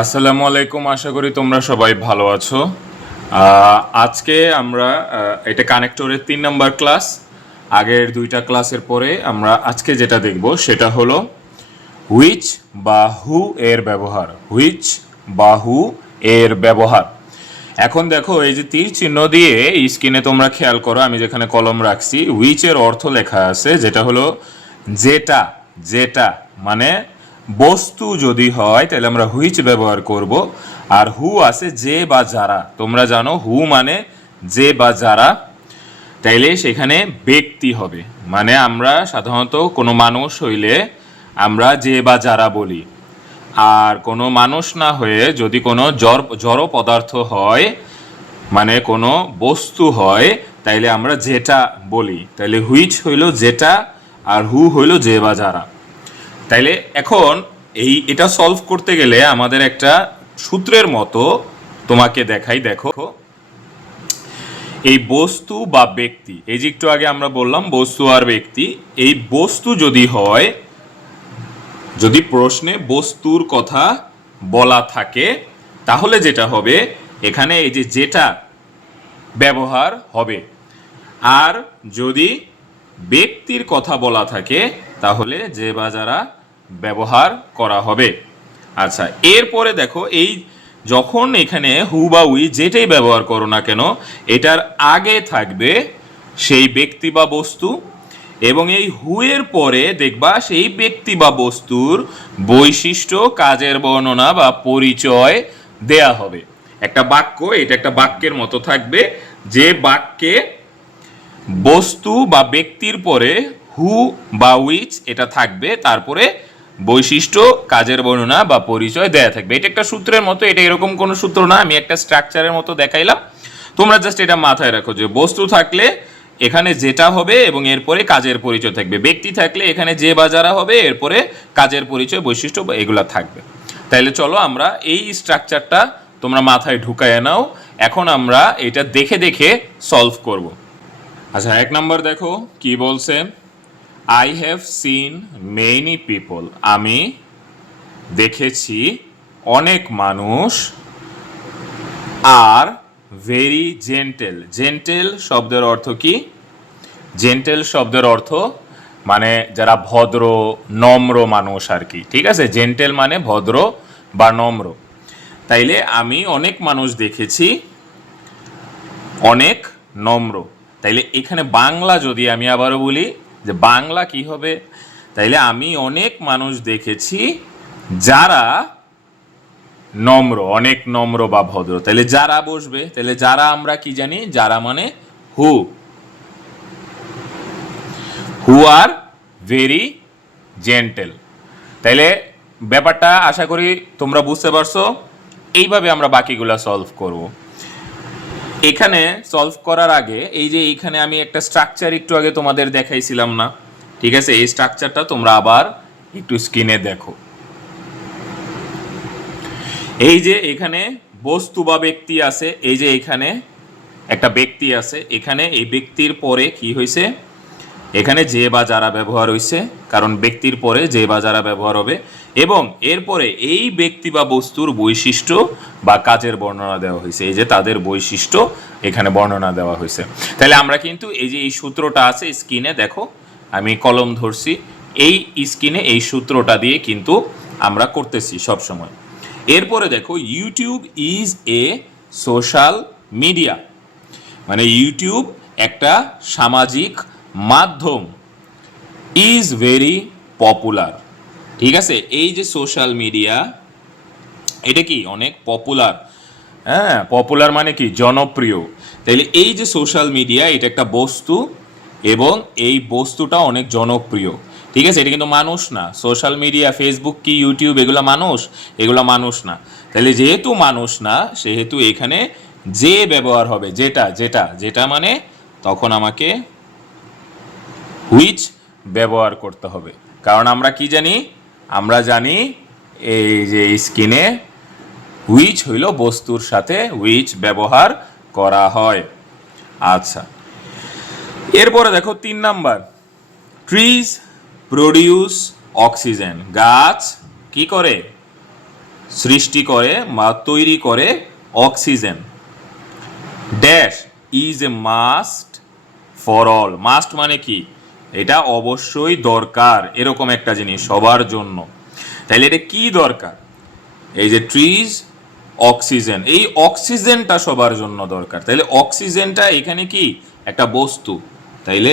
আসসালামু আলাইকুম, আশা করি তোমরা সবাই ভালো আছো। আজকে আমরা এটা কানেক্টরের 3 নম্বর ক্লাস। আগের 2টা ক্লাসের পরে আমরা আজকে যেটা দেখব সেটা হলো হুইচ বা হু এর ব্যবহার। হুইচ বা হু এর ব্যবহার। এখন দেখো, এই যে তীর চিহ্ন দিয়ে স্ক্রিনে তোমরা খেয়াল করো, আমি যেখানে কলম রাখছি হুইচ এর অর্থ লেখা আছে, যেটা হলো যেটা। যেটা মানে বস্তু যদি হয় তাহলে আমরা হুইচ ব্যবহার করব। আর হু আছে যে বা যারা, তোমরা জানো হু মানে যে বা যারা, তাইলে সেখানে ব্যক্তি হবে। মানে আমরা সাধারণত কোনো মানুষ হইলে আমরা যে বা যারা বলি। আর কোনো মানুষ না হয়ে যদি কোনো জড় পদার্থ হয়, মানে কোনো বস্তু হয়, তাইলে আমরা যেটা বলি। তাইলে হুইচ হইল যেটা আর হু হইল যে বা যারা। তাইলে এখন এটা সলভ করতে গেলে আমাদের একটা সূত্রের মতো তোমাকে দেখাই। দেখো, এই বস্তু বা ব্যক্তি, এই যে একটু আগে আমরা বললাম বস্তু আর ব্যক্তি, এই বস্তু যদি হয়, যদি প্রশ্নে বস্তুর কথা বলা থাকে, তাহলে যেটা হবে এখানে এই যে যেটা ব্যবহার হবে। আর যদি ব্যক্তির কথা বলা থাকে তাহলে যে বা যারা ব্যবহার করা হবে। আচ্ছা, এরপরে দেখো, এই যখন এখানে হু বা উই যেটাই ব্যবহার করো না কেন, এটার আগে থাকবে সেই ব্যক্তি বা বস্তু, এবং এই হু এর পরে দেখবা সেই ব্যক্তি বা বস্তুর বৈশিষ্ট্য, কাজের বর্ণনা বা পরিচয় দেয়া হবে। একটা বাক্য, এটা একটা বাক্যের মতো থাকবে, যে বাক্যে বস্তু বা ব্যক্তির পরে হু বা উইচ এটা থাকবে, তারপরে বৈশিষ্ট্য, কাজের বর্ণনা বা পরিচয় দেয়া থাকবে। এটা একটা সূত্রের মতো, এটা এরকম কোনো সূত্র না, আমি একটা স্ট্রাকচারের মতো দেখাইলাম। তোমরা জাস্ট এটা মাথায় রাখো যে বস্তু থাকলে এখানে যেটা হবে এবং এরপরে কাজের পরিচয় থাকবে, ব্যক্তি থাকলে এখানে যে বা যারা হবে, এরপরে কাজের পরিচয়, বৈশিষ্ট্য বা এগুলা থাকবে। তাইলে চলো আমরা এই স্ট্রাকচারটা তোমরা মাথায় ঢুকায় নাও। এখন আমরা এটা দেখে দেখে সলভ করব। আচ্ছা, 1 নম্বর দেখো কি বলছে। I have seen many people, আমি দেখেছি অনেক মানুষ, আর ভেরি জেন্টেল। জেন্টেল শব্দের অর্থ কি? জেন্টেল শব্দের অর্থ মানে যারা ভদ্র, নম্র মানুষ আর কি। ঠিক আছে, জেন্টেল মানে ভদ্র বা নম্র। তাইলে আমি অনেক মানুষ দেখেছি অনেক নম্র। তাইলে এখানে বাংলা যদি আমি আবারও বলি যে বাংলা কি হবে, তাইলে আমি অনেক মানুষ দেখেছি যারা নম্র, অনেক নম্র বা ভদ্র। তাইলে যারা বসবে, তাইলে যারা আমরা কি জানি, যারা মানে হু। হু আর ভেরি জেন্টেল। তাইলে ব্যাপারটা আশা করি তোমরা বুঝতে পারছো। এইভাবে আমরা বাকিগুলা সলভ করব। এখানে সলভ করার আগে এই যে এইখানে আমি একটা স্ট্রাকচার একটু আগে তোমাদের দেখাইছিলাম না? ঠিক আছে, এই স্ট্রাকচারটা তোমরা আবার একটু স্ক্রিনে দেখো। এই যে এখানে বস্তু বা ব্যক্তি আছে, এই যে এখানে একটা ব্যক্তি আছে, এখানে এই ব্যক্তির পরে কি হয়েছে, এখানে যে বা যারা ব্যবহার হয়েছে, কারণ ব্যক্তির পরে যে বা যারা ব্যবহার হবে, এবং এরপরে এই ব্যক্তি বা বস্তুর বৈশিষ্ট্য বা কাজের বর্ণনা দেওয়া হয়েছে। এই যে তাদের বৈশিষ্ট্য এখানে বর্ণনা দেওয়া হয়েছে। তাহলে আমরা কিন্তু এই যে এই সূত্রটা আছে স্ক্রিনে দেখো, আমি কলম ধরছি, এই স্ক্রিনে এই সূত্রটা দিয়ে কিন্তু আমরা করতেছি সব সময়। এরপরে দেখো, YouTube is a social media, মানে ইউটিউব একটা সামাজিক মাধ্যম। Is very popular. ঠিক আছে, এই যে সোশ্যাল মিডিয়া, এটা কি অনেক পপুলার। হ্যাঁ, পপুলার মানে কি জনপ্রিয়। তাইলে এই যে সোশ্যাল মিডিয়া, এটা একটা বস্তু এবং এই বস্তুটা অনেক জনপ্রিয়। ঠিক আছে, এটা কিন্তু মানুষ না। সোশ্যাল মিডিয়া, ফেসবুক কি ইউটিউব, এগুলো মানুষ? এগুলো মানুষ না। তাহলে যেহেতু মানুষ না, সেহেতু এখানে যে ব্যবহার হবে, যেটা যেটা যেটা মানে তখন আমাকে হুইচ ব্যবহার করতে হবে। কারণ আমরা কি জানি, আমরা জানি এই যে স্ক্রিনে হুইচ হইল বস্তুর সাথে হুইচ ব্যবহার করা হয়। আচ্ছা, এরপরে দেখো 3 নাম্বার, ট্রিজ প্রডিউস অক্সিজেন। গাছ কি করে? সৃষ্টি করে বা তৈরি করে oxygen. Dash is a must for all. Must মানে কি? এটা অবশ্যই দরকার, এরকম একটা জিনিস সবার জন্য। তাহলে এটা কি দরকার? এই যে ট্রিজ, অক্সিজেন, এই অক্সিজেনটা সবার জন্য দরকার। তাইলে অক্সিজেনটা এখানে কি একটা বস্তু, তাইলে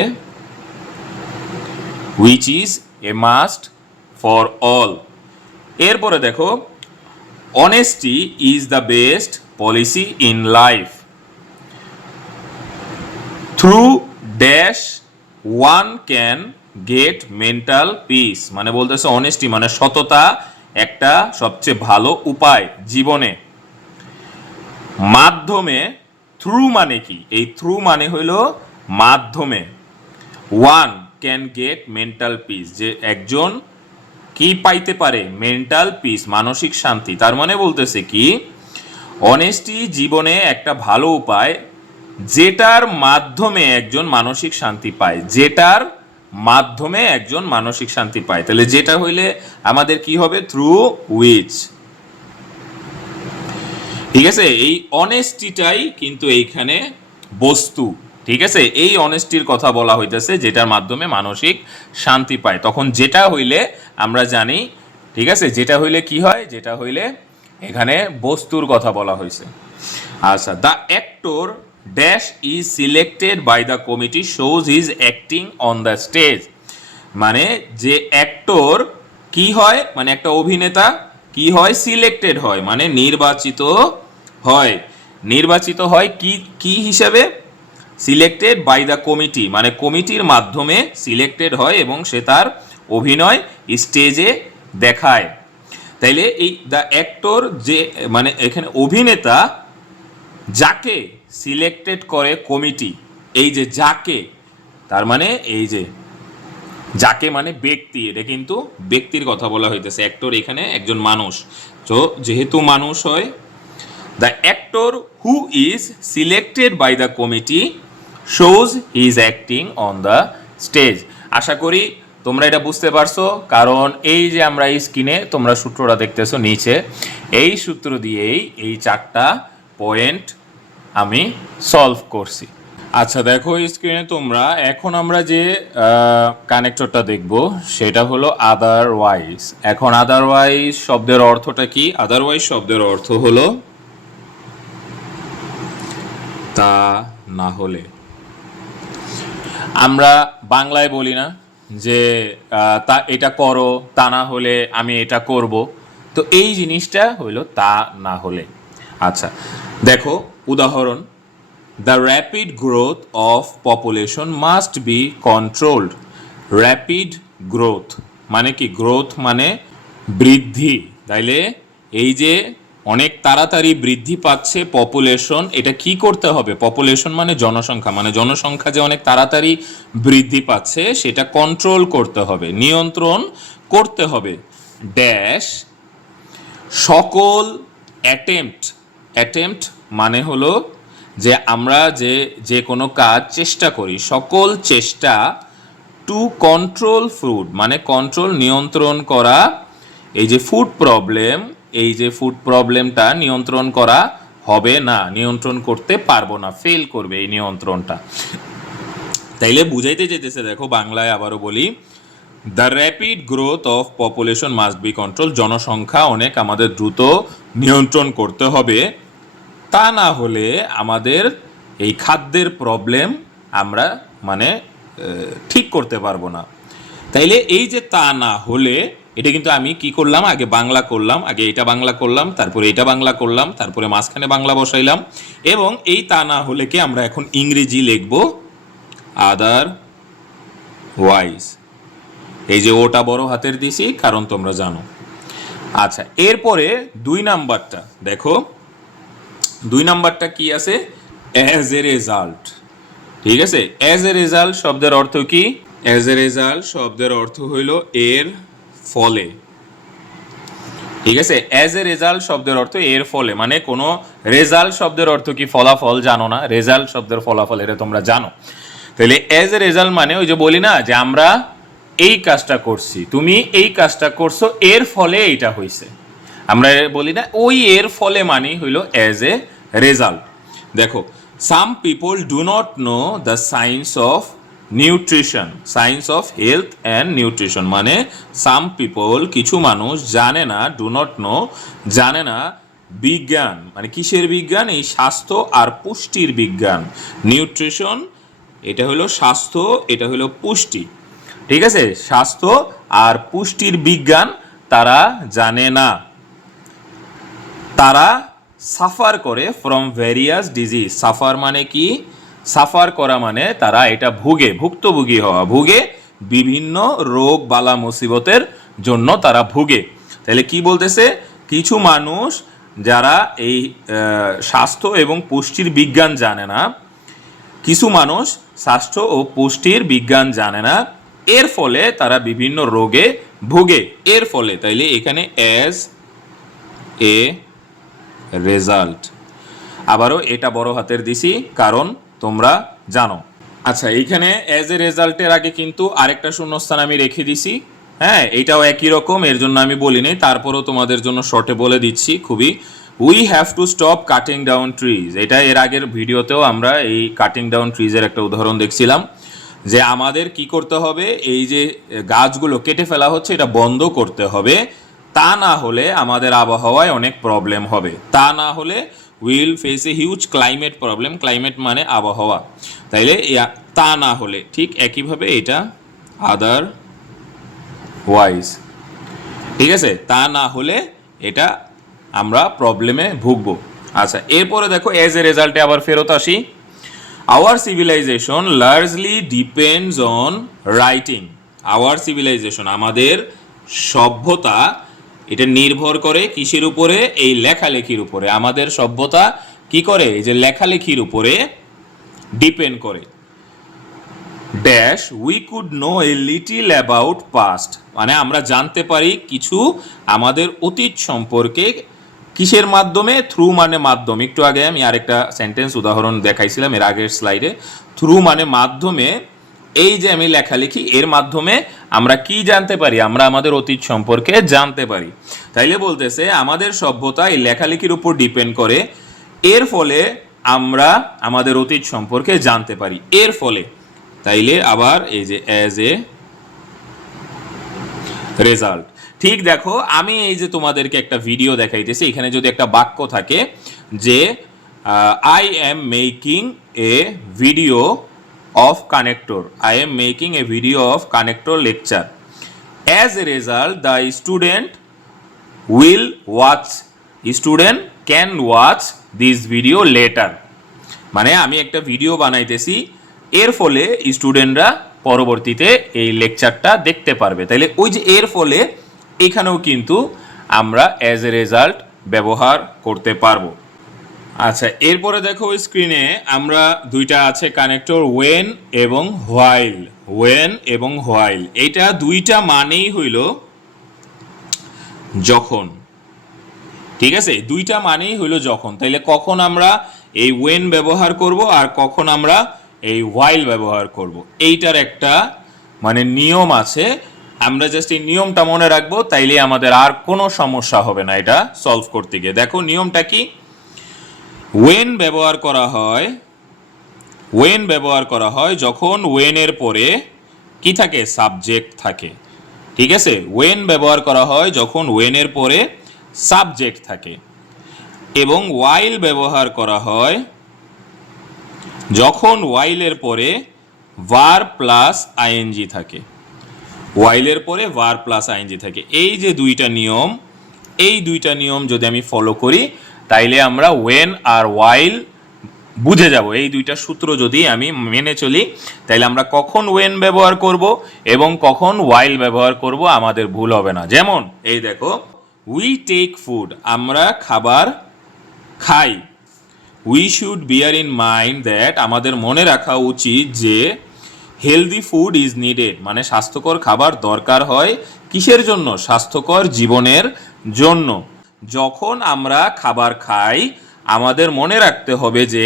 which is a must for all. এরপরে দেখো, honesty is the best policy in life. Through dash one can get mental peace. মানে বলতেছে অনেস্টি মানে সততা একটা সবচেয়ে ভালো উপায় জীবনে। মাধ্যমে, থ্রু মানে কি? এই থ্রু মানে হইল মাধ্যমে। One can get mental peace, যে একজন কি পাইতে পারে? মেন্টাল পিস, মানসিক শান্তি। তার মানে বলতেছে কি, অনেস্টি জীবনে একটা ভালো উপায় যেটার মাধ্যমে একজন মানসিক শান্তি পায়, যেটার মাধ্যমে একজন মানসিক শান্তি পায়। তাহলে যেটা হইলে আমাদের কি হবে? Through which. ঠিক আছে, এই অনেস্টিটাই কিন্তু এইখানে বস্তু। ঠিক আছে, এই অনেস্টির কথা বলা হইতেছে যেটার মাধ্যমে মানসিক শান্তি পায়। তখন যেটা হইলে আমরা জানি, ঠিক আছে, যেটা হইলে কি হয়? যেটা হইলে এখানে বস্তুর কথা বলা হয়েছে। আচ্ছা, the actor dash is selected by the committee shows his acting on the stage. মানে যে অ্যাক্টর কি হয়? মানে একটা অভিনেতা কি হয়? সিলেক্টেড হয়, মানে নির্বাচিত হয়। নির্বাচিত হয় কি কি হিসাবে? সিলেক্টেড বাই দ্য কমিটি, মানে কমিটির মাধ্যমে সিলেক্টেড হয় এবং সে তার অভিনয় স্টেজে দেখায়। তাইলে এই দ্য অ্যাক্টর যে মানে এখানে অভিনেতা যাকে সিলেক্টেড করে কমিটি, এই যে যাকে, তার মানে এই যে যাকে মানে ব্যক্তি, এটা কিন্তু ব্যক্তির কথা বলা হইতেছে। অ্যাক্টর এখানে একজন মানুষ, তো যেহেতু মানুষ হয়, the actor who is selected by the committee shows his acting on the stage. আশা করি তোমরা এটা বুঝতে পারছো, কারণ এই যে আমরা এই স্ক্রিনে তোমরা সূত্রটা দেখতেছো নিচে, এই সূত্র দিয়েই এই 4টা পয়েন্ট আমি সলভ করছি। আচ্ছা দেখো স্ক্রিনে তোমরা, এখন আমরা যে কানেক্টরটা দেখব সেটা হলো আদারওয়াইজ। এখন আদারওয়াইজ শব্দের অর্থটা কি? আদারওয়াইজ শব্দের অর্থ হলো তা না হলে। আমরা বাংলায় বলি না যে তা এটা করো, তা না হলে আমি এটা করব। তো এই জিনিসটা হইলো তা না হলে। আচ্ছা দেখো উদাহরণ, the rapid growth of population must be controlled. Rapid growth মানে কি? গ্রোথ মানে বৃদ্ধি। তাইলে এই যে অনেক তাড়াতাড়ি বৃদ্ধি পাচ্ছে পপুলেশন, এটা কি করতে হবে? পপুলেশন মানে জনসংখ্যা, মানে জনসংখ্যা যে অনেক তাড়াতাড়ি বৃদ্ধি পাচ্ছে সেটা কন্ট্রোল করতে হবে, নিয়ন্ত্রণ করতে হবে। ড্যাশ সকল অ্যাটেম্পট, অ্যাটেম্পট মানে হলো যে আমরা যে যে কোনো কাজ চেষ্টা করি, সকল চেষ্টা টু কন্ট্রোল ফুড মানে কন্ট্রোল নিয়ন্ত্রণ করা, এই যে ফুড প্রবলেম, এই যে ফুড প্রবলেমটা নিয়ন্ত্রণ করা হবে না, নিয়ন্ত্রণ করতে পারবো না, ফেল করবে এই নিয়ন্ত্রণটা। তাইলে বুঝাইতে যেতেছে, দেখো বাংলায় আবারও বলি, the rapid growth of population must be control. জনসংখ্যা অনেক আমাদের দ্রুত নিয়ন্ত্রণ করতে হবে, তা না হলে আমাদের এই খাদ্যের প্রবলেম আমরা মানে ঠিক করতে পারবো না। তাইলে এই যে তা না হলে, এটা কিন্তু আমি কি করলাম? আগে বাংলা করলাম, আগে এটা বাংলা করলাম, তারপরে এটা বাংলা করলাম, তারপরে মাঝখানে বাংলা বসাইলাম, এবং এই তা না হলেকে আমরা এখন ইংরেজি লিখব আদার ওয়াইজ। এই যে ওটা বড় হাতের দিছি কারণ তোমরা জানো। আচ্ছা এরপরে 2 নাম্বারটা দেখো, 2 নাম্বারটা কি আছে? As a result. ঠিক আছে, অ্যাজ এ রেজাল্ট শব্দের অর্থ কি? অ্যাজ এ রেজাল্ট শব্দের অর্থ হইল এর ফলে। ঠিক আছে, অ্যাজ এ রেজাল্ট শব্দের অর্থ এর ফলে, মানে কোনো রেজাল্ট শব্দের অর্থ কি? ফলাফল। জানো না? রেজাল্ট শব্দের ফলাফল, এটা তোমরা জানো। তাহলে অ্যাজ এ রেজাল্ট মানে ওই যে বলি না যে আমরা এই কাজটা করছি, তুমি এই কাজটা করছো, এর ফলে এইটা হয়েছে। আমরা বলি না ওই এর ফলে মানে হইলো অ্যাজ এ রেজাল্ট। দেখো, some people do not know the science of nutrition, science of health and nutrition, মানে সাম পিপল কিছু মানুষ জানে না, ডু নট নো জানে না বিজ্ঞান, মানে কিসের বিজ্ঞান, এই স্বাস্থ্য আর পুষ্টির বিজ্ঞান। নিউট্রিশন এটা হলো স্বাস্থ্য, এটা হলো পুষ্টি, ঠিক আছে, স্বাস্থ্য আর পুষ্টির বিজ্ঞান তারা জানে না। তারা সাফার করে ফ্রম ভেরিয়াস ডিজিজ, সাফার মানে কি, সাফার করা মানে তারা এটা ভুগে, ভুক্তভোগী হওয়া, ভুগে বিভিন্ন রোগ বালা মুসিবতের জন্য তারা ভুগে। তাহলে কি বলতেছে, কিছু মানুষ যারা এই স্বাস্থ্য এবং পুষ্টির বিজ্ঞান জানে না, কিছু মানুষ স্বাস্থ্য ও পুষ্টির বিজ্ঞান জানে না, এর ফলে তারা বিভিন্ন রোগে ভুগে, এর ফলে। তাইলে এখানে অ্যাজ এ রেজাল্ট, আবারও এটা বড় হাতের দিছি কারণ তোমরা জানো। আচ্ছা, এইখানে অ্যাজ এ রেজাল্টের আগে কিন্তু আরেকটা শূন্যস্থান আমি রেখে দিছি, হ্যাঁ, এটাও একই রকম, এর জন্য আমি বলিনি, তারপরও তোমাদের জন্য শর্টে বলে দিচ্ছি খুবই। We have to stop cutting down trees, এটা এর আগের ভিডিওতেও আমরা এই কাটিং ডাউন ট্রিজের একটা উদাহরণ দেখছিলাম, যে আমাদের কি করতে হবে, এই যে গাছগুলো কেটে ফেলা হচ্ছে এটা বন্ধ করতে হবে, তা না হলে আমাদের আবহাওয়ায় অনেক প্রবলেম হবে, তা না হলে will face a huge climate problem, climate মানে আবহাওয়া। তাইলে তা না হলে, ঠিক একইভাবে এটা আদার ওয়াইজ, ঠিক আছে, তা না হলে এটা আমরা প্রবলেমে ভুগবো। আচ্ছা, এরপরে দেখো এজ এ রেজাল্টে আবার ফেরত আসি। Our civilization largely depends on writing, our civilization আমাদের সভ্যতা এটা নির্ভর করে কিসের উপরে, এই লেখালেখির উপরে। আমাদের সভ্যতা কি করে, এই যে লেখালেখির উপরে ডিপেন্ড করে। Dash we could know a little about past, মানে আমরা জানতে পারি কিছু আমাদের অতীত সম্পর্কে, কিসের মাধ্যমে, থ্রু মানে মাধ্যম, একটু আগে আমি আরেকটা সেন্টেন্স উদাহরণ দেখাইছিলাম এর আগের স্লাইডে, থ্রু মানে মাধ্যমে, এই যে আমি লেখালেখি এর মাধ্যমে আমরা কি জানতে পারি, আমরা আমাদের অতীত সম্পর্কে জানতে পারি। তাইলে বলতেছে আমাদের সভ্যতা এই লেখালেখির উপর ডিপেন্ড করে, এর ফলে আমরা আমাদের অতীত সম্পর্কে জানতে পারি, এর ফলে। তাইলে আবার এই যে অ্যাজ এ রেজাল্ট, ঠিক দেখো, আমি এই যে তোমাদেরকে একটা ভিডিও দেখাইতেছি, এখানে যদি একটা বাক্য থাকে যে I am making A video of connector, I am making A video of connector lecture, as a result the student will watch, student can watch this video letter, মানে আমি একটা ভিডিও বানাইতেছি, এর ফলে স্টুডেন্টরা পরবর্তীতে এই লেকচারটা দেখতে পারবে। তাইলে ওই যে এর ফলে এখানেও কিন্তু আমরা অ্যাজ এ রেজাল্ট ব্যবহার করতে পারবো। আচ্ছা, এরপরে দেখো স্ক্রিনে আমরা দুইটা আছে কানেক্টর, ওয়েন এবং হোয়াইল, ওয়েন এবং হোয়াইল, এটা দুইটা মানেই হইল যখন, ঠিক আছে, দুইটা মানেই হইল যখন। তাইলে কখন আমরা এই ওয়েন ব্যবহার করব আর কখন আমরা এই হোয়াইল ব্যবহার করব, এইটার একটা মানে নিয়ম আছে, আমরা জাস্ট এই নিয়মটা মনে রাখবো, তাইলে আমাদের আর কোনো সমস্যা হবে না এটা সলভ করতে গিয়ে। দেখো নিয়মটা কি, ওয়েন ব্যবহার করা হয়, ওয়েন ব্যবহার করা হয় যখন ওয়েনের পরে কি থাকে, সাবজেক্ট থাকে, ঠিক আছে, ওয়েন ব্যবহার করা হয় যখন ওয়েনের পরে সাবজেক্ট থাকে, এবং ওয়াইল ব্যবহার করা হয় যখন ওয়াইলের পরে ভার প্লাস আইএনজি থাকে, ওয়াইলের পরে ভার প্লাস আইএনজি থাকে। এই যে দুইটা নিয়ম, এই দুইটা নিয়ম যদি আমি ফলো করি তাইলে আমরা ওয়েন আর ওয়াইল বুঝে যাব, এই দুইটা সূত্র যদি আমি মেনে চলি তাইলে আমরা কখন ওয়েন ব্যবহার করব এবং কখন ওয়াইল ব্যবহার করব আমাদের ভুল হবে না। যেমন এই দেখো, উই টেক ফুড, আমরা খাবার খাই, we should bear in mind that, আমাদের মনে রাখা উচিত যে হেলদি ফুড ইজ নিডেড, মানে স্বাস্থ্যকর খাবার দরকার হয় কিসের জন্য, স্বাস্থ্যকর জীবনের জন্য। যখন আমরা খাবার খাই আমাদের মনে রাখতে হবে যে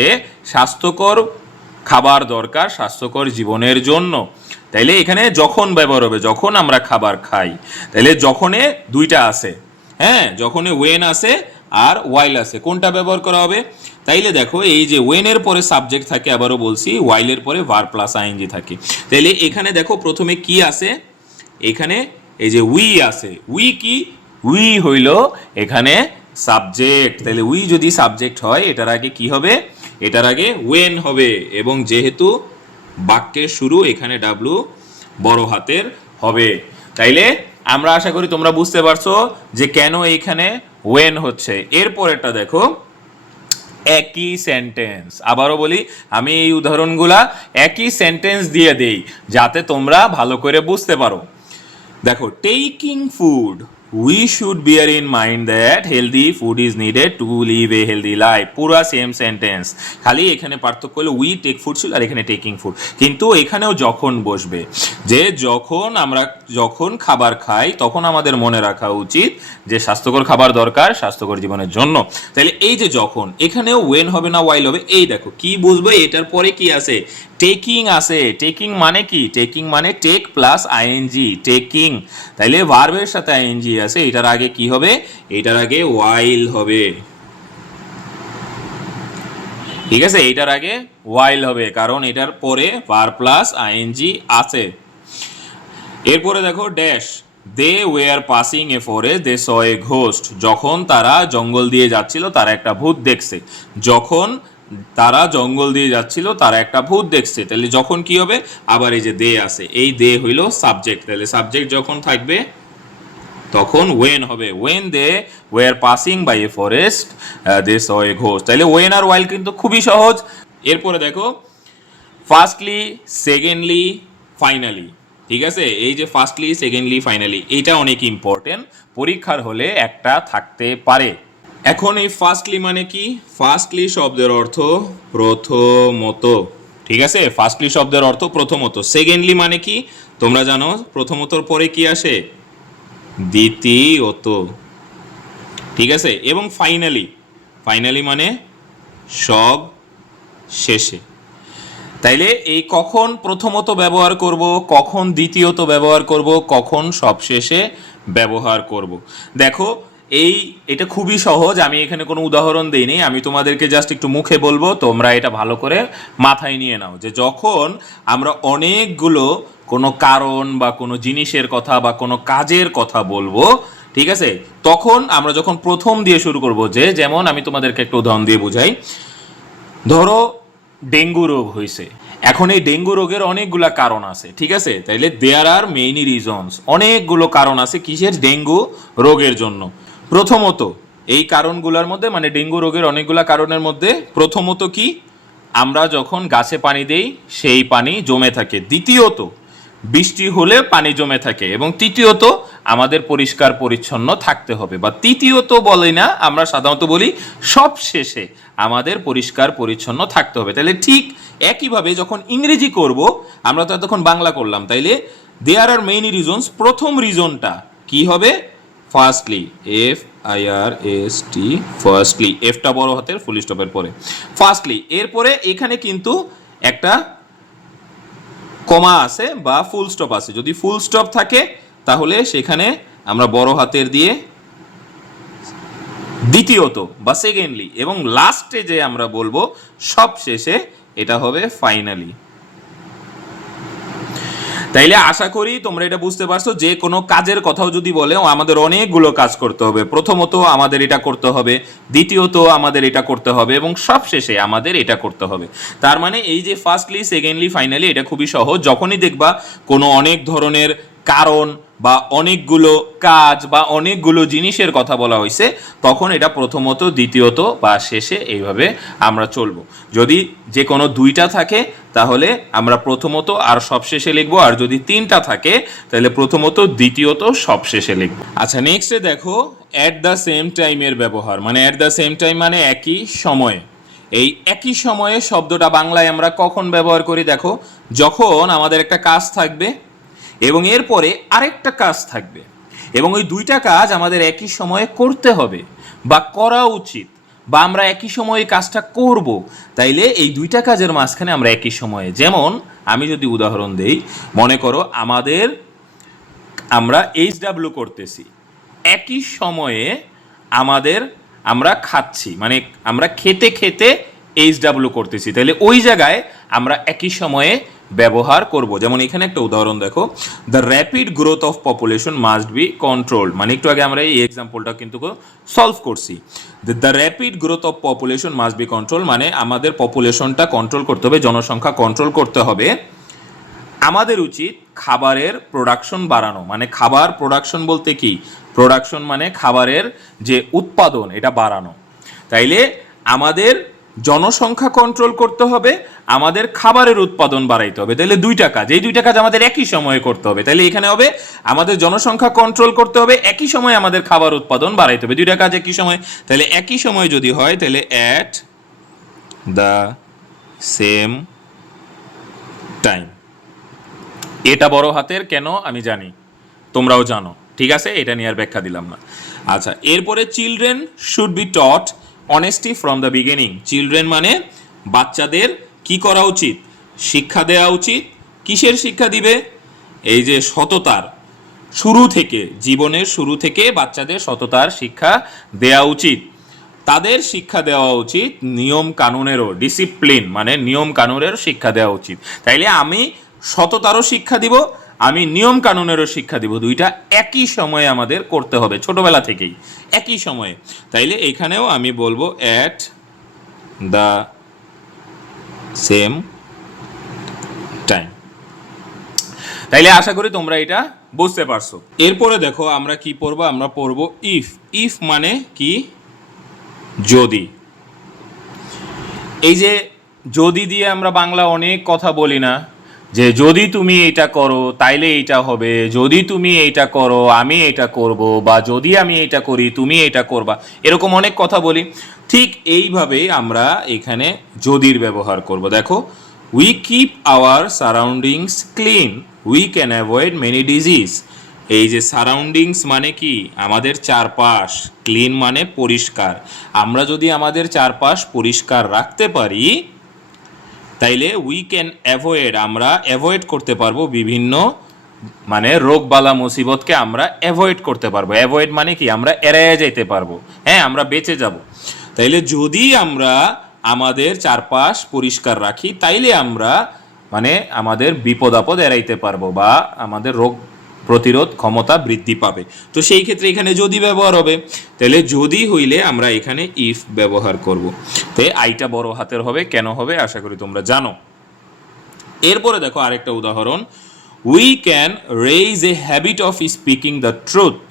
স্বাস্থ্যকর খাবার দরকার স্বাস্থ্যকর জীবনের জন্য। তাইলে এখানে যখন ব্যবহার হবে, যখন আমরা খাবার খাই, তাইলে যখনে দুইটা আছে, হ্যাঁ, যখন ওয়েন আসে আর ওয়াইল আসে কোনটা ব্যবহার করা হবে? তাইলে দেখো এই যে ওয়েনের পরে সাবজেক্ট থাকে, আবারও বলছি ওয়াইলের পরে ভার্ব প্লাস আইএনজি থাকে। তাইলে এখানে দেখো প্রথমে কি আসে, এখানে এই যে উই আসে। উই কি? উই হইল এখানে সাবজেক্ট। তাহলে উই যদি সাবজেক্ট হয় এটার আগে কি হবে? এটার আগে ওয়েন হবে, এবং যেহেতু বাক্যের শুরু এখানে ডাব্লু বড় হাতের হবে। তাইলে আমরা আশা করি তোমরা বুঝতে পারছো যে কেন এইখানে ওয়েন হচ্ছে। এরপরেরটা দেখো, একই সেন্টেন্স। আবারও বলি, আমি এই উদাহরণগুলা একই সেন্টেন্স দিয়ে দেই যাতে তোমরা ভালো করে বুঝতে পারো। দেখো, taking food, we should bear in mind that healthy food is needed to live a healthy life. পুরা সেম সেন্টেন্স, খালি এখানে পার্থক্য হলো উই টেক ফুড ছিল আর এখানে টেকিং ফুড। কিন্তু এখানেও যখন বসবে, যে যখন খাবার খাই তখন আমাদের মনে রাখা উচিত যে স্বাস্থ্যকর খাবার দরকার স্বাস্থ্যকর জীবনের জন্য। তাহলে এই যে যখন, এখানেও ওয়েন হবে না ওয়াইল হবে। এই দেখো কি বুঝবো, এটার পরে কি আছে? টেকিং আছে। টেকিং মানে কি? টেকিং মানে টেক প্লাস আইএনজি, টেকিং। তাইলে ভার্বের সাথে আইএনজি আছে, এটার আগে কি হবে? এটার আগে ওয়াইল হবে। ঠিক আছে, এটার আগে ওয়াইল হবে কারণ এটার পরে ভার্ব প্লাস আইএনজি আছে। এরপরে দেখো dash, they were passing a forest they saw a ghost. যখন তারা জঙ্গল দিয়ে যাচ্ছিল তারা একটা ভূত দেখছে। যখন তারা জঙ্গল দিয়ে যাচ্ছিল তারা একটা ভূত দেখছে। তাহলে যখন কি হবে? আবার এই যে দে আছে, এই দে হইল সাবজেক্ট। তাহলে সাবজেক্ট যখন থাকবে তখন ওয়েন হবে। When they were passing by a forest they saw a ghost. তাহলে ওয়েন আর ওয়াইল কিন্তু খুবই সহজ। এরপরে দেখো, ফার্স্টলি, সেকেন্ডলি, ফাইনালি। ঠিক আছে, এই যে ফার্স্টলি, সেকেন্ডলি, ফাইনালি, এটা অনেক ইম্পর্টেন্ট, পরীক্ষার হলে একটা থাকতে পারে। এখন এই ফার্স্টলি মানে কি? ফার্স্টলি শব্দের অর্থ প্রথমত। ঠিক আছে, ফার্স্টলি শব্দের অর্থ প্রথমত। সেকেন্ডলি মানে কি? তোমরা জানো প্রথমতর পরে কি আসে? দ্বিতীয়ত। ঠিক আছে, এবং ফাইনালি, ফাইনালি মানে সব শেষে। তাইলে এই কখন প্রথমত ব্যবহার করব, কখন দ্বিতীয়ত ব্যবহার করব, কখন সবশেষে ব্যবহার করব। দেখো এটা খুবই সহজ, আমি এখানে কোনো উদাহরণ দেইনি, আমি তোমাদেরকে জাস্ট একটু মুখে বলবো, তোমরা এটা ভালো করে মাথায় নিয়ে নাও যে যখন আমরা অনেকগুলো কোনো কারণ বা কোনো জিনিসের কথা বা কোনো কাজের কথা বলবো, ঠিক আছে, তখন আমরা যখন প্রথম দিয়ে শুরু করব, যে যেমন আমি তোমাদেরকে একটা উদাহরণ দিয়ে বুঝাই। ধরো ডেঙ্গু রোগ হয়েছে। এখন এই ডেঙ্গু রোগের অনেকগুলা কারণ আছে, ঠিক আছে। তাইলে দেয়ার আর মেনি রিজনস, অনেকগুলো কারণ আছে কিসের? ডেঙ্গু রোগের জন্য। প্রথমত এই কারণগুলোর মধ্যে, মানে ডেঙ্গু রোগের অনেকগুলা কারণের মধ্যে প্রথমত কি? আমরা যখন গাছে পানি দেই সেই পানি জমে থাকে। দ্বিতীয়ত বৃষ্টি হলে পানি জমে থাকে। এবং তৃতীয়ত আমাদের পরিষ্কার পরিচ্ছন্ন থাকতে হবে। বা তৃতীয়ত বলি না, আমরা সাধারণত বলি সব শেষে আমাদের পরিষ্কার পরিচ্ছন্ন থাকতে হবে। তাহলে ঠিক একইভাবে যখন ইংরেজি করব, আমরা তো এতক্ষণ বাংলা করলাম, তাইলে দেয়ার আর মেইন রিজনস, প্রথম রিজনটা কি হবে? ফার্স্টলি, FIRST, ফার্স্টলি, এফটা বড় হাতের ফুল স্টপের পরে ফার্স্টলি। এরপরে এখানে কিন্তু একটা কমা আছে বা ফুল স্টপ আছে। যদি ফুল স্টপ থাকে তাহলে সেখানে আমরা বড় হাতের দিয়ে দ্বিতীয়ত বা সেকেন্ডলি, এবং লাস্টে যে আমরা বলবো সব শেষে, এটা হবে ফাইনালি। তাইলে আশা করি তোমরা এটা বুঝতে পারছো যে কোনো কাজের কথাও যদি বলে, আমাদের অনেকগুলো কাজ করতে হবে। প্রথমত আমাদের এটা করতে হবে, দ্বিতীয়ত আমাদের এটা করতে হবে, এবং সবশেষে আমাদের এটা করতে হবে। তার মানে এই যে ফার্স্টলি, সেকেন্ডলি, ফাইনালি, এটা খুবই সহজ। যখনই দেখবা কোনো অনেক ধরনের কারণ বা অনেকগুলো কাজ বা অনেকগুলো জিনিসের কথা বলা হয়েছে, তখন এটা প্রথমত, দ্বিতীয়ত বা শেষে এইভাবে আমরা চলবো। যদি যে কোনো দুইটা থাকে তাহলে আমরা প্রথমত আর সবশেষে লিখবো, আর যদি তিনটা থাকে তাহলে প্রথমত, দ্বিতীয়ত, সবশেষে লিখবো। আচ্ছা, নেক্সটে দেখো অ্যাট দ্য সেম টাইমের ব্যবহার। মানে অ্যাট দ্য সেম টাইম মানে একই সময়ে। এই একই সময়ে শব্দটা বাংলায় আমরা কখন ব্যবহার করি? দেখো, যখন আমাদের একটা কাজ থাকবে এবং এরপরে আরেকটা কাজ থাকবে, এবং ওই দুইটা কাজ আমাদের একই সময়ে করতে হবে বা করা উচিত, বা আমরা একই সময়ে কাজটা করব। তাইলে এই দুইটা কাজের মাঝখানে আমরা একই সময়ে, যেমন আমি যদি উদাহরণ দেই, মনে করো আমরা HW করতেছি, একই সময়ে আমরা খাচ্ছি, মানে আমরা খেতে খেতে HW করতেছি, তাহলে ওই জায়গায় আমরা একই সময়ে ব্যবহার করব। যেমন এখানে একটা উদাহরণ দেখো, the rapid growth of population must be controlled, মানে একটু আগে আমরা এই এক্সাম্পলটা কিন্তু সলভ করছি। The rapid growth of population must be control, মানে আমাদের পপুলেশনটা কন্ট্রোল করতে হবে, জনসংখ্যা কন্ট্রোল করতে হবে। আমাদের উচিত খাবারের প্রোডাকশন বাড়ানো, মানে খাবার প্রোডাকশন বলতে কি, প্রোডাকশন মানে খাবারের যে উৎপাদন এটা বাড়ানো। তাইলে আমাদের জনসংখ্যা কন্ট্রোল করতে হবে, আমাদের খাবারের উৎপাদন বাড়াইতে হবে। তাইলে দুইটা কাজ, এই দুইটা কাজ আমাদের একই সময়ে করতে হবে। তাইলে এখানে হবে আমাদের জনসংখ্যা কন্ট্রোল করতে হবে, একই সময়ে আমাদের খাবার উৎপাদন বাড়াইতে হবে, দুইটা কাজ একই সময়। তাহলে একই সময় যদি হয় তাহলে অ্যাট দ্য সেম টাইম। এটা বড় হাতের কেন আমি জানি, তোমরাও জানো, ঠিক আছে, এটা নিয়ে আর ব্যাখ্যা দিলাম না। আচ্ছা, এরপরে children should be taught honesty from the beginning. Children মানে বাচ্চাদের কি করা উচিত, শিক্ষা দেওয়া উচিত। কিসের শিক্ষা দিবে, এই যে সততার, শুরু থেকে, জীবনের শুরু থেকে বাচ্চাদের সততার শিক্ষা দেওয়া উচিত। তাদের শিক্ষা দেওয়া উচিত নিয়ম কানুনেরও, ডিসিপ্লিন মানে নিয়ম কানুনের শিক্ষা দেওয়া উচিত। তাইলে আমি সততারও শিক্ষা দিব, আমি নিয়ম কানুনেরও শিক্ষা দিব, দুইটা একই সময়ে আমাদের করতে হবে, ছোটবেলা থেকেই একই সময়ে। তাইলে এখানেও আমি বলবো অ্যাট দ্য সেম টাইম। তাইলে আশা করি তোমরা এটা বুঝতে পারছো। এরপরে দেখো আমরা কি পড়বো, আমরা পড়বো ইফ। ইফ মানে কি, যদি। এই যে যদি দিয়ে আমরা বাংলা অনেক কথা বলি না, যে যদি তুমি এটা করো তাইলে এইটা হবে, যদি তুমি এইটা করো আমি এটা করব, বা যদি আমি এটা করি তুমি এটা করবা, এরকম অনেক কথা বলি। ঠিক এইভাবেই আমরা এখানে যদির ব্যবহার করব। দেখো, we keep our surroundings clean we can avoid many disease. এই যে সারাউন্ডিংস মানে কি, আমাদের চারপাশ, ক্লিন মানে পরিষ্কার। আমরা যদি আমাদের চারপাশ পরিষ্কার রাখতে পারি তাইলে উই ক্যান অ্যাভয়েড, আমরা অ্যাভয়েড করতে পারবো বিভিন্ন মানে রোগ বালা মুসিবতকে আমরা অ্যাভয়েড করতে পারবো। অ্যাভয়েড মানে কি, আমরা এড়াইয়া যাইতে পারবো, হ্যাঁ, আমরা বেঁচে যাব। তাইলে যদি আমরা আমাদের চারপাশ পরিষ্কার রাখি তাইলে আমরা মানে আমাদের বিপদ আপদ এড়াইতে পারবো, বা আমাদের রোগ প্রতিরোধ ক্ষমতা বৃদ্ধি পাবে। তো সেই ক্ষেত্রে এখানে যদি ব্যবহার হবে, তাহলে যদি হইলে আমরা এখানে ইফ ব্যবহার করব। তাই আইটা বড় হাতের হবে, কেন হবে আশা করি তোমরা জানো। এরপরে দেখো আরেকটা উদাহরণ, we can raise a habit of speaking the truth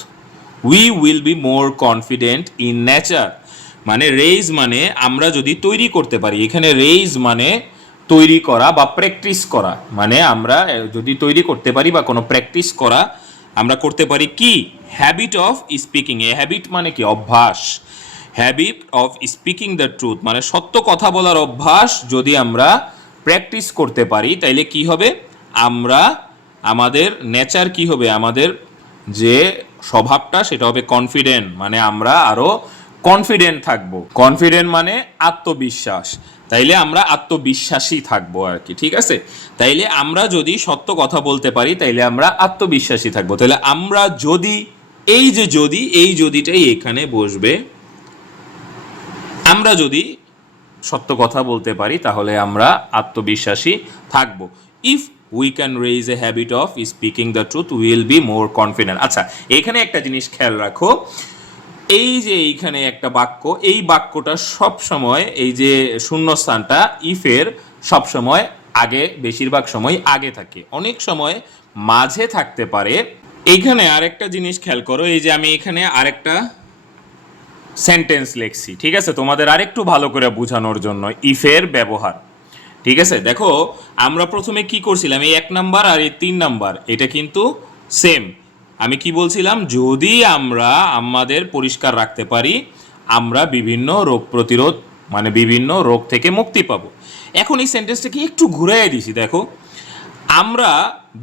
we will be more confident in nature. মানে রেইজ মানে আমরা যদি তৈরি করতে পারি, এখানে রেইজ মানে তৈরি করা বা প্র্যাকটিস করা, মানে আমরা যদি তৈরি করতে পারি বা কোনো প্র্যাকটিস করা আমরা করতে পারি কি, habit of speaking. A habit মানে কি, অভ্যাস। Habit of speaking the truth মানে সত্য কথা বলার অভ্যাস যদি আমরা প্র্যাকটিস করতে পারি তাইলে কি হবে, আমরা আমাদের নেচার কি হবে, আমাদের যে স্বভাবটা সেটা হবে কনফিডেন্ট, মানে আমরা আরো কনফিডেন্ট থাকবো। কনফিডেন্ট মানে আত্মবিশ্বাস, তাইলে আমরা আত্মবিশ্বাসী থাকবো আর কি, ঠিক আছে। তাইলে আমরা যদি সত্য কথা বলতে পারি তাইলে আমরা আত্মবিশ্বাসী থাকবো। তাহলে আমরা যদি, এই যে যদি, এই যদিটাই এখানে বসবে। আমরা যদি সত্য কথা বলতে পারি তাহলে আমরা আত্মবিশ্বাসী থাকবো। If we can raise a habit of speaking the truth will be more confident. আচ্ছা, এখানে একটা জিনিস খেয়াল রাখো, এই যে এইখানে একটা বাক্য, এই বাক্যটা সব সময়, এই যে শূন্যস্থানটা ইফের সব সময় আগে, বেশিরভাগ সময় আগে থাকে, অনেক সময় মাঝে থাকতে পারে। এইখানে আরেকটা জিনিস খেয়াল করো, এই যে আমি এখানে আরেকটা সেন্টেন্স লিখছি, ঠিক আছে, তোমাদের আরেকটু ভালো করে বোঝানোর জন্য ইফের ব্যবহার, ঠিক আছে। দেখো আমরা প্রথমে কি করছিলাম, এই 1 নাম্বার আর এই 3 নাম্বার এটা কিন্তু সেম। আমি কি বলছিলাম, যদি আমরা আমাদের পরিষ্কার রাখতে পারি আমরা বিভিন্ন রোগ প্রতিরোধ মানে বিভিন্ন রোগ থেকে মুক্তি পাবো। এখন এই সেন্টেন্সটাকে একটু ঘুরাইয়া দিছি, দেখো, আমরা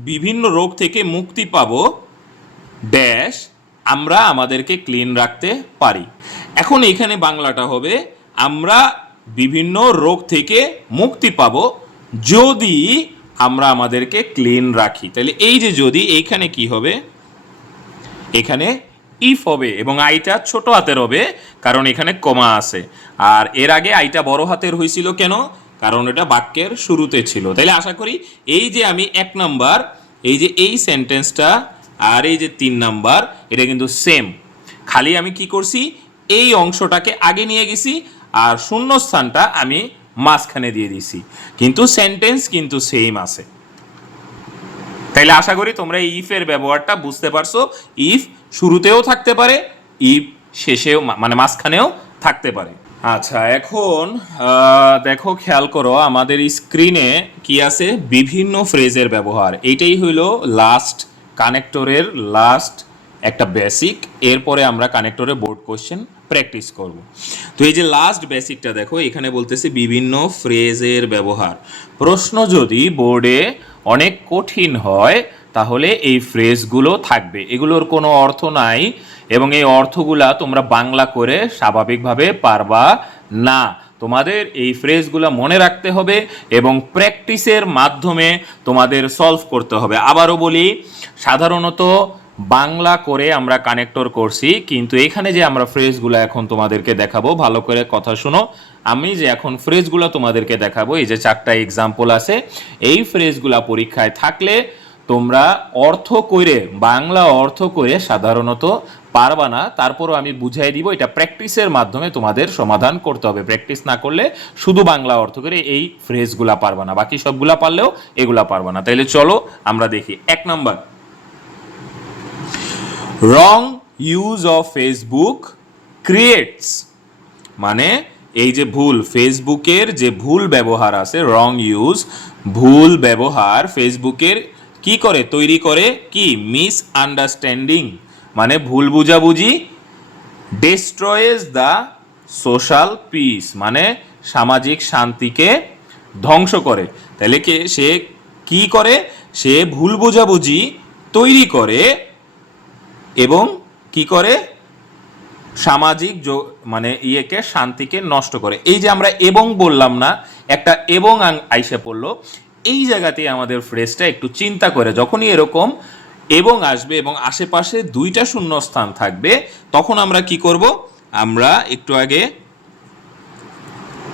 বিভিন্ন রোগ থেকে মুক্তি পাবো ড্যাশ আমরা আমাদেরকে ক্লিন রাখতে পারি। এখন এখানে বাংলাটা হবে, আমরা বিভিন্ন রোগ থেকে মুক্তি পাবো যদি আমরা আমাদেরকে ক্লিন রাখি। তাহলে এই যে যদি, এইখানে কি হবে, এখানে ইফ হবে এবং আইটা ছোট হাতের হবে, কারণ এখানে কমা আছে। আর এর আগে আইটা বড় হাতের হয়েছিল কেন? কারণ এটা বাক্যের শুরুতে ছিল। তাইলে আশা করি এই যে আমি 1 নাম্বার, এই যে এই সেন্টেন্সটা আর এই যে 3 নাম্বার, এটা কিন্তু সেম। খালি আমি কি করছি, এই অংশটাকে আগে নিয়ে গেছি আর শূন্যস্থানটা আমি মাঝখানে দিয়ে দিছি, কিন্তু সেন্টেন্স কিন্তু সেম আছে। তাইলে আশা করি তোমরা এই ইফের ব্যবহারটা বুঝতে পারছো। ইফ শুরুতেও থাকতে পারে, ইফ শেষেও মানে মাঝখানেও থাকতে পারে। আচ্ছা, এখন দেখো, খেয়াল করো আমাদের স্ক্রিনে কি আছে, বিভিন্ন ফ্রেজের ব্যবহার। এইটাই হইল লাস্ট কানেক্টরের লাস্ট একটা বেসিক। এরপরে আমরা কানেক্টরে বোর্ড কোশ্চেন প্র্যাকটিস করব। তো এই যে লাস্ট বেসিকটা দেখো, এখানে বলতেছে বিভিন্ন ফ্রেজের ব্যবহার। প্রশ্ন যদি বোর্ডে অনেক কঠিন হয় তাহলে এই ফ্রেজগুলো থাকবে, এগুলোর কোনো অর্থ নাই এবং এই অর্থগুলা তোমরা বাংলা করে স্বাভাবিকভাবে পারবা না। তোমাদের এই ফ্রেজগুলো মনে রাখতে হবে এবং প্র্যাকটিসের মাধ্যমে তোমাদের সলভ করতে হবে। আবারও বলি, সাধারণত বাংলা করে আমরা কানেক্টর করছি, কিন্তু এখানে যে আমরা ফ্রেজগুলো এখন তোমাদেরকে দেখাবো, ভালো করে কথা শুনো। আমি যে এখন ফ্রেজগুলো তোমাদেরকে দেখাবো, এই যে 4টা এক্সাম্পল আছে, এই ফ্রেজগুলো পরীক্ষায় থাকলে তোমরা অর্থ করে, বাংলা অর্থ করে সাধারণত পারবা না। তারপরও আমি বুঝাই দিব, এটা প্র্যাকটিসের মাধ্যমে তোমাদের সমাধান করতে হবে। প্র্যাকটিস না করলে শুধু বাংলা অর্থ করে এই ফ্রেজগুলা পারবা না, বাকি সবগুলা পারলেও এগুলা পারবা না। তাইলে চলো আমরা দেখি। 1 number, wrong use of Facebook creates, মানে এই যে ভুল, ফেসবুকের যে ভুল ব্যবহার আছে, রং ইউজ, ভুল ব্যবহার ফেসবুকের কি করে, তৈরি করে কি, মিস আন্ডারস্ট্যান্ডিং, মানে ভুল বুঝাবুঝি, ডেস্ট্রয়েজ দ্য সোশ্যাল পিস, মানে সামাজিক শান্তিকে ধ্বংস করে। তাহলে কি সে কি করে, সে ভুল বোঝাবুঝি তৈরি করে এবং কি করে, সামাজিক মানে ইয়েকে, শান্তিকে নষ্ট করে। এই যে আমরা এবং বললাম না, একটা এবং আইসে পড়লো, এই জায়গাতে আমাদের ফ্রেজটা একটু চিন্তা করে, যখনই এরকম এবং আসবে এবং আশেপাশে 2টা শূন্য স্থান থাকবে, তখন আমরা কি করব, আমরা একটু আগে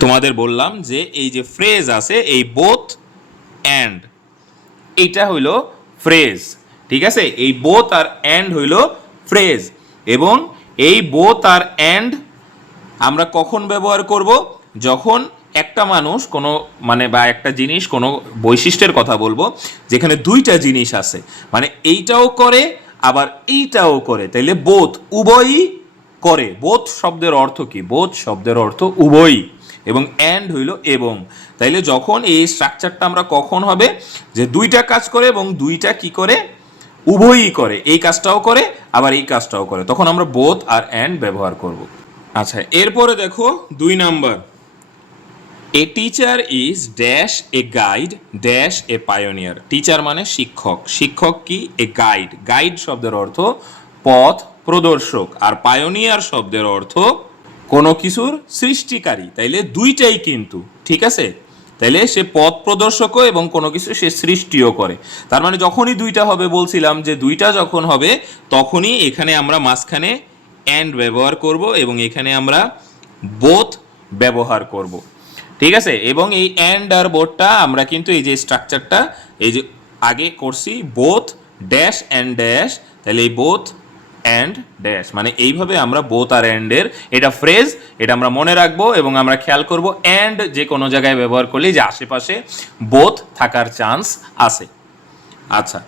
তোমাদের বললাম যে এই যে ফ্রেজ আছে, এই বোথ অ্যান্ড, এইটা হইল ফ্রেজ। ঠিক আছে, এই বোথ আর অ্যান্ড হইল ফ্রেজ। এবং এই বোথ আর অ্যান্ড আমরা কখন ব্যবহার করব, যখন একটা মানুষ কোনো মানে বা একটা জিনিস কোনো বৈশিষ্ট্যের কথা বলবো যেখানে 2টা জিনিস আছে, মানে এইটাও করে আবার এইটাও করে, তাইলে বোথ, উভয়ই করে। বোথ শব্দের অর্থ কি, বোথ শব্দের অর্থ উভয়ই, এবং অ্যান্ড হইল এবং। তাইলে যখন এই স্ট্রাকচারটা আমরা কখন হবে, যে 2টা কাজ করে এবং 2টা কি করে, উভয়ই করে, এই কাজটাও করে আবার এই কাজটাও করে, তখন আমরা বোথ আর অ্যান্ড ব্যবহার করব। আচ্ছা, এরপরে দেখো 2 number, a teacher is dash a guide dash a pioneer. Teacher মানে শিক্ষক, শিক্ষক কি, এ গাইড, গাইড শব্দের অর্থ পথ প্রদর্শক, আর পায়োনিয়ার শব্দের অর্থ কোনো কিছুর সৃষ্টিকারী। তাইলে 2টাই কিন্তু, ঠিক আছে, তাইলে সে পথ প্রদর্শকও এবং কোনো কিছু সে সৃষ্টিও করে। তার মানে যখনই 2টা হবে, বলছিলাম যে 2টা যখন হবে তখনই এখানে আমরা মাঝখানে অ্যান্ড ব্যবহার করব এবং এখানে আমরা বোথ ব্যবহার করব। ঠিক আছে, এবং এই অ্যান্ড আর বোথটা আমরা কিন্তু এই যে স্ট্রাকচারটা এই যে আগে করছি, বোথ ড্যাশ অ্যান্ড ড্যাশ, তাহলে এই বোথ অ্যান্ড ড্যাশ, মানে এইভাবে আমরা বোথ আর অ্যান্ডের এটা ফ্রেজ, এটা আমরা মনে রাখবো এবং আমরা খেয়াল করব অ্যান্ড যে কোনো জায়গায় ব্যবহার করলে যে আশেপাশে বোথ থাকার চান্স আছে। আচ্ছা,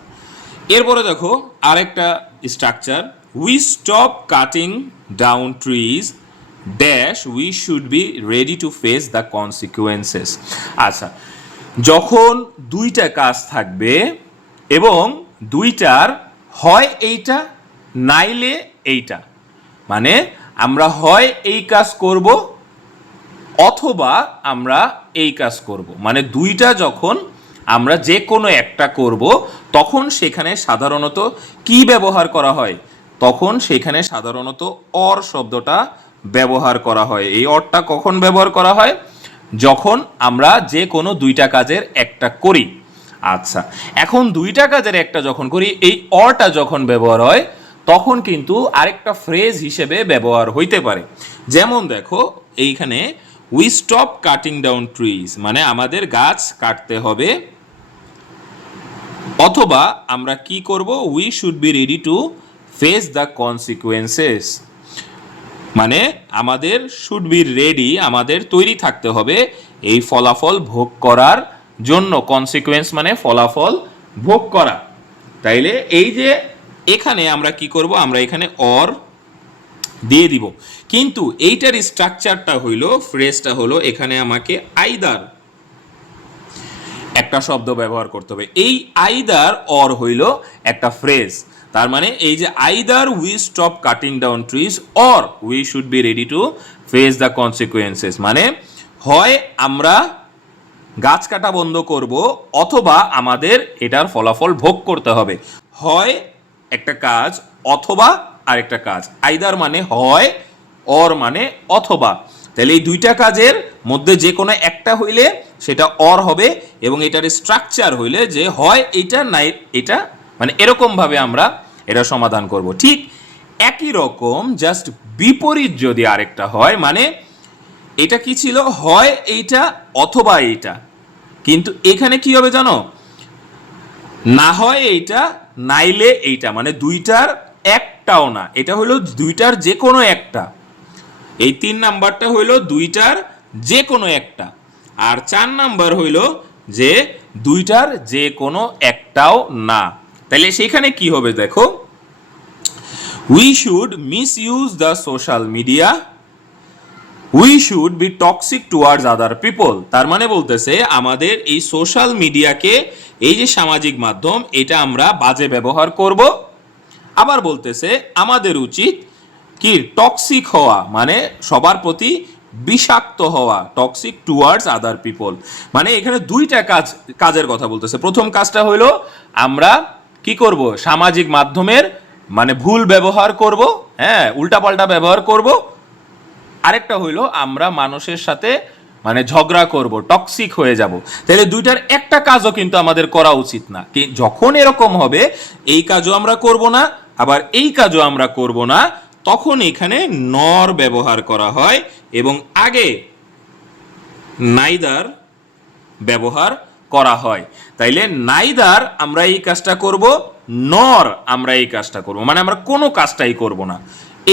এরপরে দেখো আরেকটা structure, we stop cutting down trees dash we should be ready to face the consequences. আচ্ছা, যখন 2টা কাজ থাকবে এবং 2টার হয় এইটা নাইলে এইটা, মানে আমরা হয় এই কাজ করব অথবা আমরা এই কাজ করব, মানে 2টা যখন আমরা যে কোনো একটা করব তখন সেখানে সাধারণত কি ব্যবহার করা হয়, তখন সেখানে সাধারণত অর শব্দটা ব্যবহার করা হয়। এই অরটা কখন ব্যবহার করা হয়, যখন আমরা যে কোনো 2টা কাজের একটা করি। আচ্ছা, এখন 2টা কাজের একটা যখন করি, এই অরটা যখন ব্যবহার হয় তখন কিন্তু আরেকটা ফ্রেজ হিসেবে ব্যবহার হইতে পারে। যেমন দেখো এইখানে we stop cutting down trees, মানে আমাদের গাছ কাটতে হবে, অথবা আমরা কি করব, we should be ready to face the consequences, মানে আমাদের শুড বি রেডি, আমাদের তৈরি থাকতে হবে এই ফলাফল ভোগ করার জন্য। কনসিকুয়েন্স মানে ফলাফল ভোগ করা। তাইলে এই যে এখানে আমরা কি করব, আমরা এখানে অর দিয়ে দিব, কিন্তু এইটার স্ট্রাকচারটা হইলো, ফ্রেজটা হলো, এখানে আমাকে আইদার একটা শব্দ ব্যবহার করতে হবে। এই আইদার অর হইল একটা ফ্রেজ। তার মানে এই যে either we stop cutting down trees or we should be ready to face the consequences, মানে হয় আমরা গাছ কাটা বন্ধ করব, অথবা আমাদের এটার ফলাফল ভোগ করতে হবে। হয় একটা কাজ, অথবা আরেকটা কাজ। আইদার মানে হয়, অর মানে অথবা। তাহলে এই দুইটা কাজের মধ্যে যে কোনো একটা হইলে সেটা অর হবে, এবং এটার স্ট্রাকচার হইলে যে হয় এটা নাই এটা, মানে এরকম ভাবে আমরা এটা সমাধান করব। ঠিক একই রকম জাস্ট বিপরীত যদি আরেকটা হয়, মানে এটা কি ছিল, হয় এইটা অথবা এইটা, কিন্তু এখানে কি হবে জানো, না হয় এইটা নাইলে এইটা, মানে দুইটার একটাও না, এটা হলো দুইটার যে কোনো একটা। এই 3 নাম্বারটা হইলো দুইটার যে কোনো একটা, আর 4 নাম্বার হইলো যে দুইটার যে কোনো একটাও না। তাহলে সেখানে কি হবে দেখো, we should miss use the social media, we should be toxic towards other people. তার মানে বলতেছে আমাদের এই সোশ্যাল মিডিয়াকে, এই যে সামাজিক মাধ্যম, এটা আমরা বাজে ব্যবহার করব। আবার বলতেছে আমাদের উচিত কি, টক্সিক হওয়া, মানে সবার প্রতি বিষাক্ত হওয়া, টক্সিক টুয়ার্ডস আদার পিপল। মানে এখানে দুইটা কাজের কথা বলতেছে। প্রথম কাজটা হইলো আমরা কি করব, সামাজিক মাধ্যমের মানে ভুল ব্যবহার করব, হ্যাঁ, উল্টাপাল্টা ব্যবহার করব। আরেকটা হইলো আমরা মানুষের সাথে মানে ঝগড়া করব, টক্সিক হয়ে যাব। তাহলে দুইটার একটা কাজও কিন্তু আমাদের করা উচিত না। যখন এরকম হবে, এই কাজও আমরা করব না, আবার এই কাজও আমরা করব না, তখন এখানে নর ব্যবহার করা হয়, এবং আগে নাইদার ব্যবহার করা হয়। তাইলে নাইদার আমরা এই কাজটা করব, নর আমরা এই কাজটা করব, মানে আমরা কোনো কাজটাই করব না,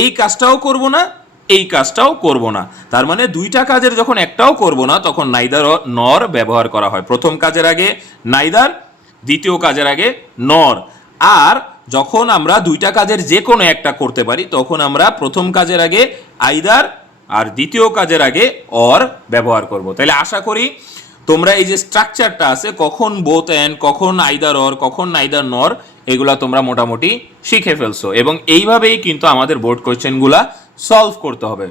এই কাজটাও করব না, এই কাজটাও করব না। তার মানে দুইটা কাজের যখন একটাও করব না, তখন নাইদার নর ব্যবহার করা হয়। প্রথম কাজের আগে নাইদার, দ্বিতীয় কাজের আগে নর। আর যখন আমরা দুইটা কাজের যে কোনো একটা করতে পারি, তখন আমরা প্রথম কাজের আগে আইদার আর দ্বিতীয় কাজের আগে অর ব্যবহার করব। তাহলে আশা করি তোমরা এই যে স্ট্রাকচারটা আছে, কখন বোথ অ্যান্ড, কখন আইদার অর, কখন নাইদার নর, এগুলা তোমরা মোটামুটি শিখে ফেলছো, এবং এইভাবেই কিন্তু আমাদের বোর্ড কোয়েশ্চেনগুলা সলভ করতে হবে।